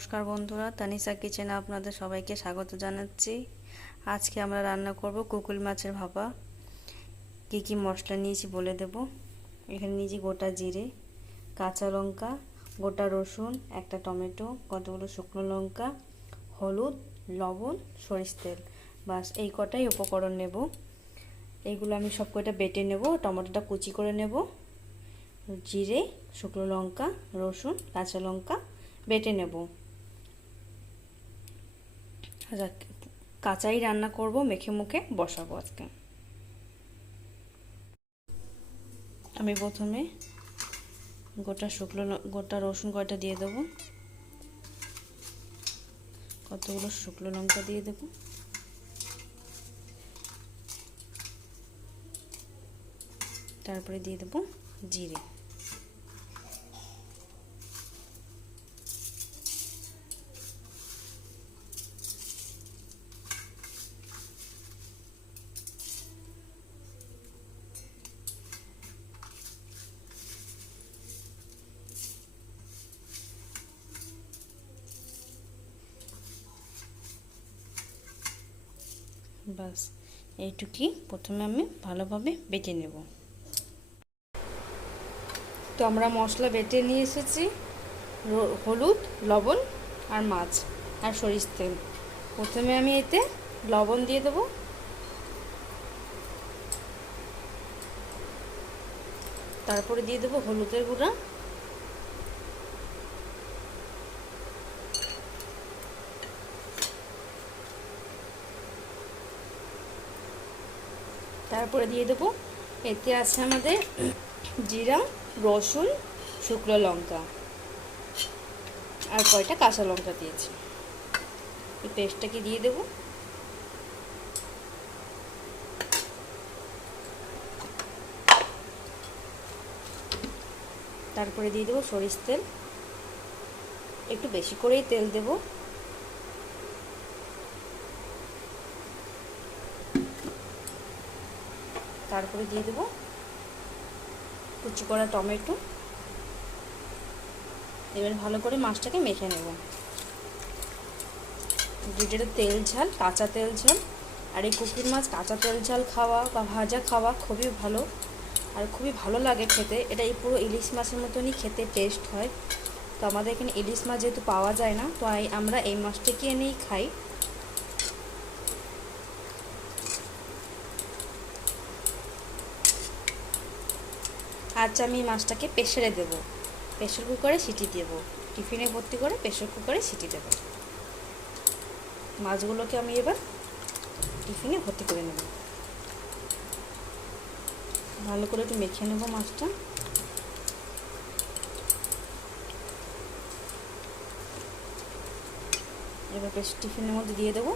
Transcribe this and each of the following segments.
নমস্কার বন্ধুরা, তানিশা কিচেনে আপনাদের সবাইকে স্বাগত জানাচ্ছি। আজকে আমরা রান্না করব কুকুল মাছের ভাপা। কি কি মশলা নিয়েছি বলে দেব। এখানে নিয়েছি গোটা জিরে, কাঁচা লঙ্কা, গোটা রসুন, একটা টমেটো, কতগুলো শুকনো লঙ্কা, হলুদ, লবণ, সরিষ তেল। বাস এই কটাই উপকরণ নেব। এইগুলো আমি সব কটা বেটে নেব। টমেটোটা কুচি করে নেব। জিরে, শুকনো লঙ্কা, রসুন, কাঁচা লঙ্কা বেটে নেব। কাঁচাই রান্না করব, মেখে মুখে বসাবো আজকে। আমি প্রথমে গোটা রসুন কয়টা দিয়ে দেব, কতগুলো শুকনো লঙ্কা দিয়ে দেব, তারপরে দিয়ে দেব জিরে। বাস এইটুকুই প্রথমে আমি ভালোভাবে বেটে নেব। তো আমরা মশলা বেটে নিয়ে এসেছি, হলুদ, লবণ আর মাছ আর সরিষ তেল। প্রথমে আমি এতে লবণ দিয়ে দেব, তারপরে দিয়ে দেব হলুদের গুঁড়া, তারপরে দিয়ে দেব এতে আছে আমাদের জিরা, রসুন, শুকনো লঙ্কা আর কয়টা কাঁচা লঙ্কা দিয়েছি। এই পেস্টটাকে দিয়ে দেব। তারপরে দিয়ে দেব সরিষ তেল, একটু বেশি করেই তেল দেব। তারপরে দিয়ে দেব কুচি করা টমেটো। এবার ভালো করে মাছটাকে মেখে নেব। যেটা তেল ঝাল, কাঁচা তেল ঝাল, আর এই কুকুর মাছ কাঁচা তেল ঝাল খাওয়া বা ভাজা খাওয়া খুবই ভালো, আর খুবই ভালো লাগে খেতে। এটা এই পুরো ইলিশ মাছের মতনই খেতে টেস্ট হয়। তো আমাদের এখানে ইলিশ মাছ যেহেতু পাওয়া যায় না, তো আমরা এই মাছটাকে এনেই খাই। আচ্ছা, আমি মাছটাকে প্রেসারে দেব, প্রেসার কুকারে সিটি দেব। টিফিনে ভর্তি করে প্রেসার কুকারে সিটি দেব। মাছগুলোকে আমি এবার টিফিনে ভর্তি করে নেব। ভালো করে একটু মেখে নেব মাছটা। এবার বেশ টিফিনের মধ্যে দিয়ে দেবো।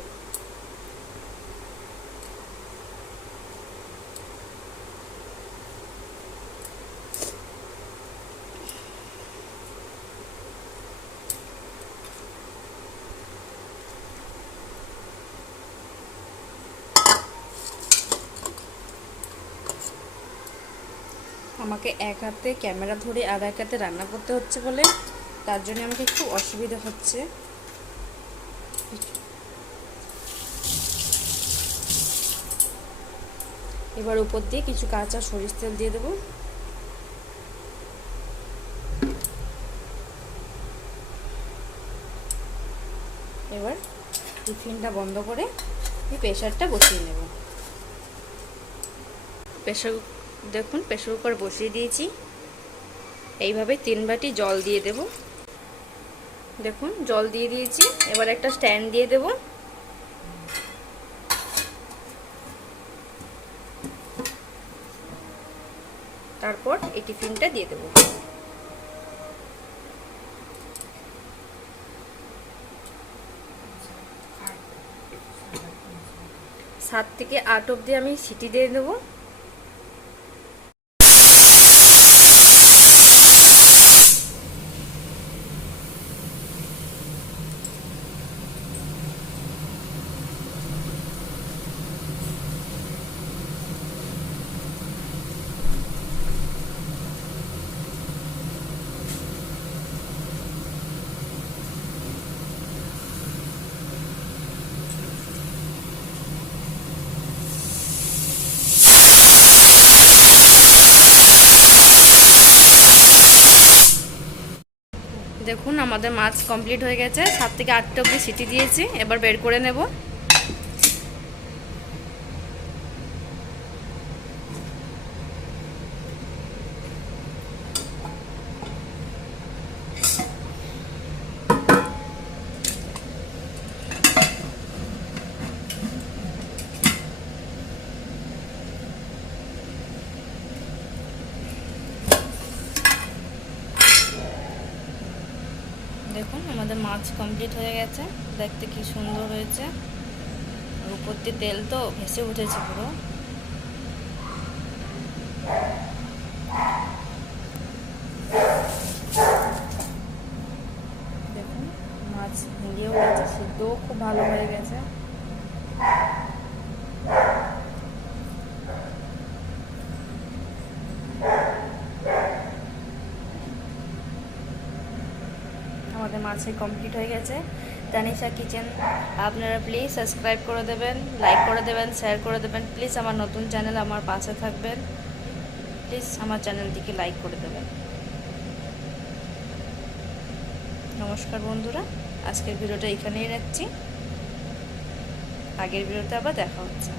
আমাকে এক হাতে ক্যামেরা ধরে আর এক হাতে রান্না করতে হচ্ছে বলে তার জন্য আমাকে একটু অসুবিধা হচ্ছে। এবার উপর দিয়ে কিছু কাঁচা সরিষ তেল দিয়ে দেবো। এবার টিফিনটা বন্ধ করে প্রেসারটা বসিয়ে নেব। দেখুন প্রেসার কুকার বসিয়ে দিয়েছি। এইভাবে 3 বাটি জল দিয়ে দেব। দেখুন জল দিয়ে দিয়েছি। এবার একটা স্ট্যান্ড দিয়ে দেব। তারপর এই টিফিনটা দিয়ে দেব। 7 থেকে 8 অবধি আমি সিটি দিয়ে দেবো। দেখুন আমাদের মাছ কমপ্লিট হয়ে গেছে, 7 থেকে 8টা অবধি সিটি দিয়েছি। এবার বের করে নেব। দেখুন আমাদের মাছ কমপ্লিট হয়ে গেছে, দেখতে কি সুন্দর হয়েছে। উপর দিয়ে তেল তো ভেসে উঠেছে পুরো। দেখুন মাছ ভেঙেও গেছে, সিদ্ধও খুব ভালো হয়ে গেছে। আমাদের মাছে কমপ্লিট হয়ে গেছে। তানিশা কিচেন আপনারা প্লিজ সাবস্ক্রাইব করে দেবেন, লাইক করে দেবেন, শেয়ার করে দেবেন। প্লিজ আমার নতুন চ্যানেল, আমার পাশে থাকবেন। প্লিজ আমার চ্যানেলটিকে লাইক করে দেবেন। নমস্কার বন্ধুরা, আজকের ভিডিওটা এখানেই রাখছি। আগের ভিডিওতে আবার দেখা হচ্ছে।